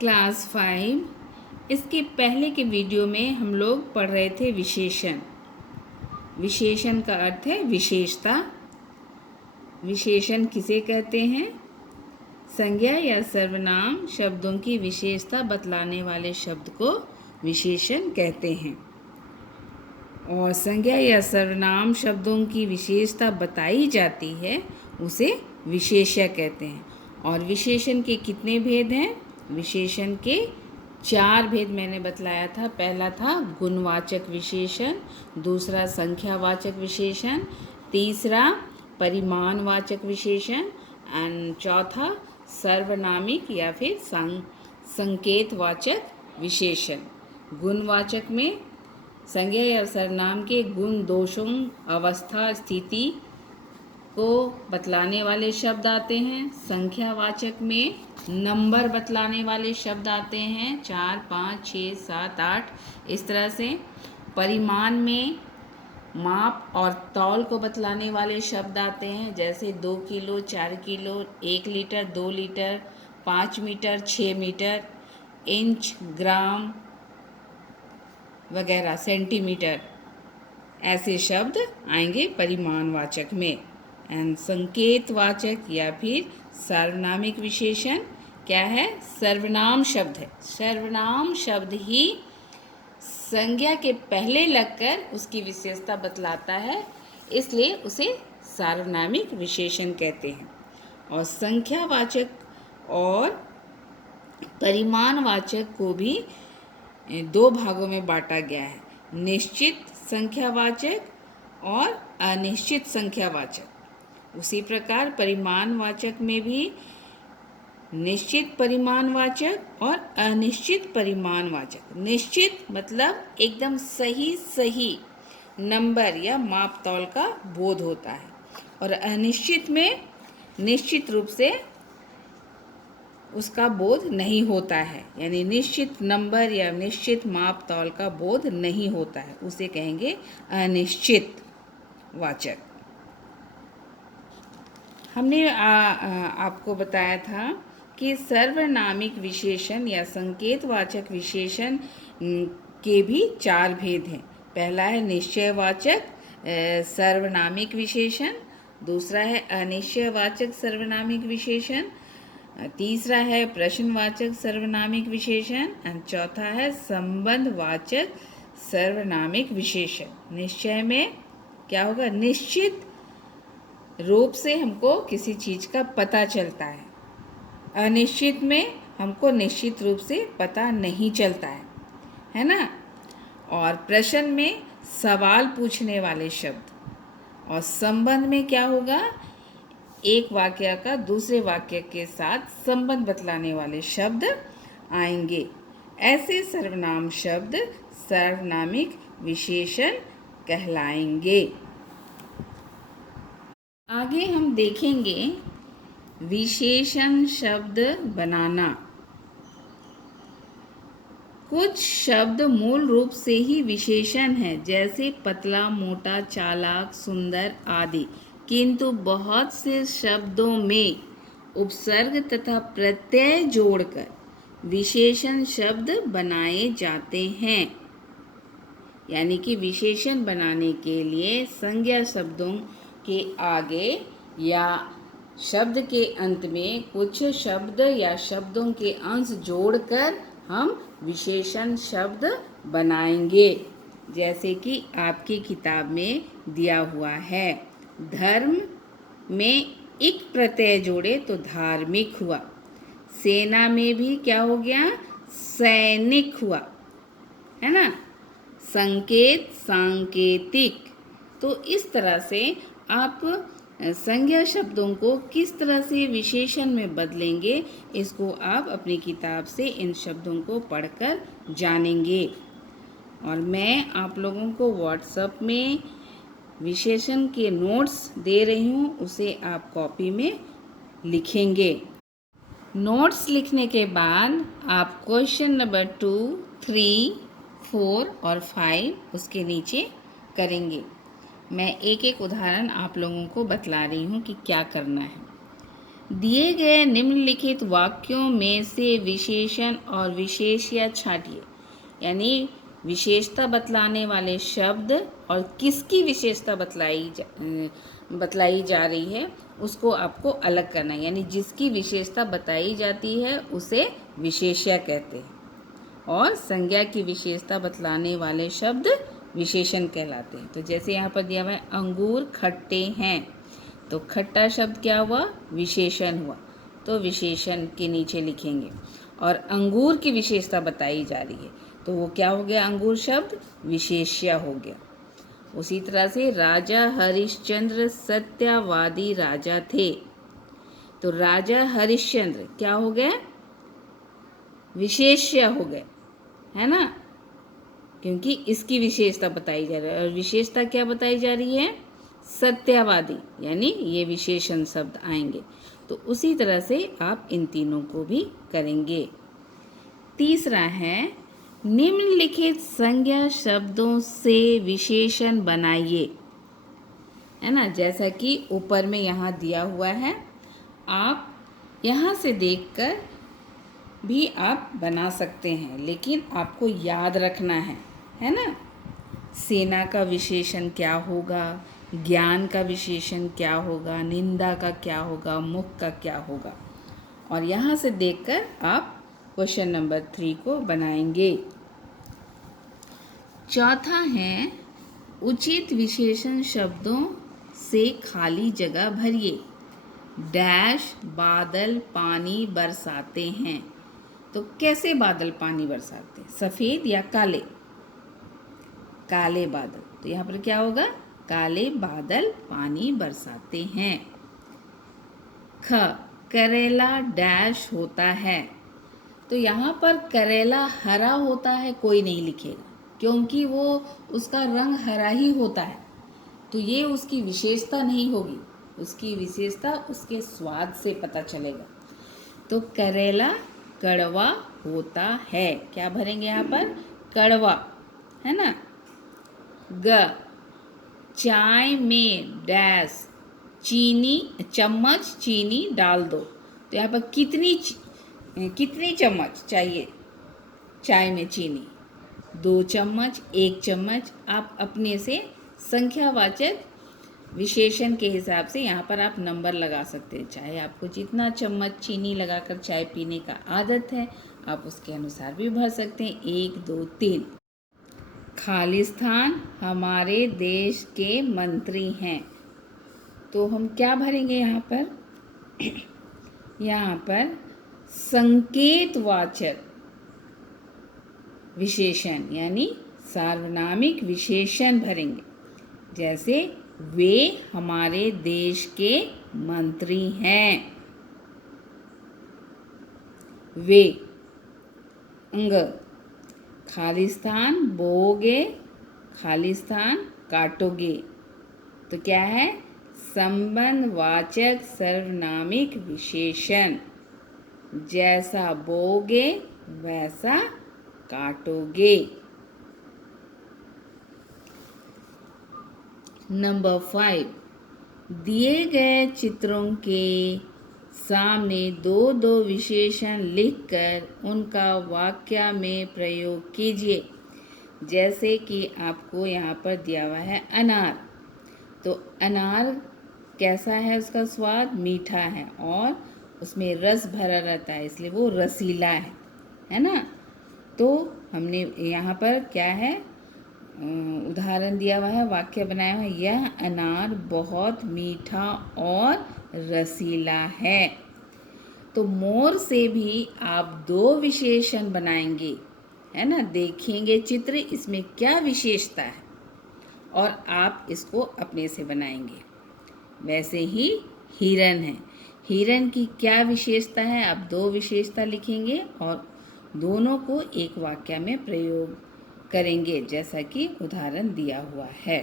Class 5। इसके पहले के वीडियो में हम लोग पढ़ रहे थे विशेषण। विशेषण का अर्थ है विशेषता। विशेषण किसे कहते हैं? संज्ञा या सर्वनाम शब्दों की विशेषता बतलाने वाले शब्द को विशेषण कहते हैं। और संज्ञा या सर्वनाम शब्दों की विशेषता बताई जाती है उसे विशेष्य कहते हैं। और विशेषण के कितने भेद हैं? विशेषण के 4 भेद मैंने बतलाया था। पहला था गुणवाचक विशेषण, दूसरा संख्यावाचक विशेषण, तीसरा परिमाणवाचक विशेषण एंड चौथा सर्वनामिक या फिर संकेतवाचक विशेषण। गुणवाचक में संज्ञा या सर्वनाम के गुण, दोषों, अवस्था, स्थिति को बतलाने वाले शब्द आते हैं। संख्यावाचक में नंबर बतलाने वाले शब्द आते हैं, 4, 5, 6, 7, 8 इस तरह से। परिमाण में माप और तौल को बतलाने वाले शब्द आते हैं, जैसे 2 kilo, 4 kilo, 1 litre, 2 litre, 5 metre, 6 metre, inch, gram वगैरह, सेंटीमीटर, ऐसे शब्द आएंगे परिमाणवाचक में। एंड संकेतवाचक या फिर सर्वनामिक विशेषण क्या है? सर्वनाम शब्द है। सर्वनाम शब्द ही संज्ञा के पहले लगकर उसकी विशेषता बतलाता है, इसलिए उसे सार्वनामिक विशेषण कहते हैं। और संख्यावाचक और परिमाणवाचक को भी 2 भागों में बांटा गया है, निश्चित संख्यावाचक और अनिश्चित संख्यावाचक। उसी प्रकार परिमाणवाचक में भी निश्चित परिमाणवाचक और अनिश्चित परिमाणवाचक। निश्चित मतलब एकदम सही नंबर या माप तौल का बोध होता है, और अनिश्चित में निश्चित रूप से उसका बोध नहीं होता है, यानी निश्चित नंबर या निश्चित माप तौल का बोध नहीं होता है, उसे कहेंगे अनिश्चित वाचक। हमने आपको बताया था कि सर्वनामिक विशेषण या संकेतवाचक विशेषण के भी 4 भेद हैं। पहला है निश्चयवाचक सर्वनामिक विशेषण, दूसरा है अनिश्चयवाचक सर्वनामिक विशेषण, तीसरा है प्रश्नवाचक सर्वनामिक विशेषण और चौथा है संबंधवाचक सर्वनामिक विशेषण। निश्चय में क्या होगा? निश्चित रूप से हमको किसी चीज़ का पता चलता है। अनिश्चित में हमको निश्चित रूप से पता नहीं चलता है ना? और प्रश्न में सवाल पूछने वाले शब्द, और संबंध में क्या होगा? एक वाक्य का दूसरे वाक्य के साथ संबंध बतलाने वाले शब्द आएंगे। ऐसे सर्वनाम शब्द सर्वनामिक विशेषण कहलाएंगे। आगे हम देखेंगे विशेषण शब्द बनाना। कुछ शब्द मूल रूप से ही विशेषण हैं, जैसे पतला, मोटा, चालाक, सुंदर आदि, किंतु बहुत से शब्दों में उपसर्ग तथा प्रत्यय जोड़कर विशेषण शब्द बनाए जाते हैं। यानी कि विशेषण बनाने के लिए संज्ञा शब्दों के आगे या शब्द के अंत में कुछ शब्द या शब्दों के अंश जोड़कर हम विशेषण शब्द बनाएंगे। जैसे कि आपकी किताब में दिया हुआ है, धर्म में इक प्रत्यय जोड़े तो धार्मिक हुआ। सेना में भी क्या हो गया? सैनिक हुआ, है ना? संकेत, सांकेतिक। तो इस तरह से आप संज्ञा शब्दों को किस तरह से विशेषण में बदलेंगे, इसको आप अपनी किताब से इन शब्दों को पढ़कर जानेंगे। और मैं आप लोगों को व्हाट्सएप में विशेषण के नोट्स दे रही हूँ, उसे आप कॉपी में लिखेंगे। नोट्स लिखने के बाद आप क्वेश्चन नंबर 2, 3, 4 और 5 उसके नीचे करेंगे। मैं एक एक उदाहरण आप लोगों को बतला रही हूँ कि क्या करना है। दिए गए निम्नलिखित वाक्यों में से विशेषण और विशेष्य छांटिए। यानी विशेषता बतलाने वाले शब्द और किसकी विशेषता बतलाई जा रही है उसको आपको अलग करना है। यानी जिसकी विशेषता बताई जाती है उसे विशेष्य कहते हैं और संज्ञा की विशेषता बतलाने वाले शब्द विशेषण कहलाते हैं। तो जैसे यहाँ पर दिया हुआ है अंगूर खट्टे हैं, तो खट्टा शब्द क्या हुआ? विशेषण हुआ, तो विशेषण के नीचे लिखेंगे। और अंगूर की विशेषता बताई जा रही है तो वो क्या हो गया? अंगूर शब्द विशेष्य हो गया। उसी तरह से राजा हरिश्चंद्र सत्यवादी राजा थे, तो राजा हरिश्चंद्र क्या हो गया? विशेष्य हो गए, है ना, क्योंकि इसकी विशेषता बताई जा रही है। और विशेषता क्या बताई जा रही है? सत्यवादी, यानी ये विशेषण शब्द आएंगे। तो उसी तरह से आप इन तीनों को भी करेंगे। तीसरा है निम्नलिखित संज्ञा शब्दों से विशेषण बनाइए, है ना। जैसा कि ऊपर में यहाँ दिया हुआ है, आप यहाँ से देखकर भी आप बना सकते हैं, लेकिन आपको याद रखना है ना। सेना का विशेषण क्या होगा, ज्ञान का विशेषण क्या होगा, निंदा का क्या होगा, मुख का क्या होगा। और यहाँ से देखकर आप क्वेश्चन नंबर 3 को बनाएंगे। चौथा है उचित विशेषण शब्दों से खाली जगह भरिए। डैश बादल पानी बरसाते हैं, तो कैसे बादल पानी बरसाते हैं? सफ़ेद या काले? काले बादल, तो यहाँ पर क्या होगा? काले बादल पानी बरसाते हैं। ख करेला डैश होता है, तो यहाँ पर करेला हरा होता है कोई नहीं लिखेगा, क्योंकि वो उसका रंग हरा ही होता है, तो ये उसकी विशेषता नहीं होगी। उसकी विशेषता उसके स्वाद से पता चलेगा। तो करेला कड़वा होता है, क्या भरेंगे यहाँ पर? कड़वा, है ना। ग चाय में डैश चम्मच चीनी डाल दो, तो यहाँ पर कितनी चम्मच चाहिए चाय में चीनी? 2 चम्मच, 1 चम्मच, आप अपने से संख्यावाचक विशेषण के हिसाब से यहाँ पर आप नंबर लगा सकते हैं। चाहे आपको जितना चम्मच चीनी लगाकर चाय पीने का आदत है आप उसके अनुसार भी भर सकते हैं। 1, 2, 3। खालिस्तान हमारे देश के मंत्री हैं, तो हम क्या भरेंगे यहाँ पर? यहाँ पर संकेतवाचक विशेषण यानी सार्वनामिक विशेषण भरेंगे। जैसे वे हमारे देश के मंत्री हैं। वे अंग खालिस्तान बोओगे, खालिस्तान काटोगे, तो क्या है? संबंधवाचक सर्वनामिक विशेषण। जैसा बोओगे वैसा काटोगे। नंबर 5, दिए गए चित्रों के सामने 2-2 विशेषण लिखकर उनका वाक्य में प्रयोग कीजिए। जैसे कि आपको यहाँ पर दिया हुआ है अनार, तो अनार कैसा है? उसका स्वाद मीठा है और उसमें रस भरा रहता है, इसलिए वो रसीला है ना। तो हमने यहाँ पर क्या है? उदाहरण दिया हुआ है, वाक्य बनाया हुआ है, यह अनार बहुत मीठा और रसीला है। तो मोर से भी आप 2 विशेषण बनाएंगे, है ना। देखेंगे चित्र, इसमें क्या विशेषता है और आप इसको अपने से बनाएंगे। वैसे ही हिरन है, हिरन की क्या विशेषता है? आप 2 विशेषता लिखेंगे और दोनों को एक वाक्य में प्रयोग करेंगे, जैसा कि उदाहरण दिया हुआ है।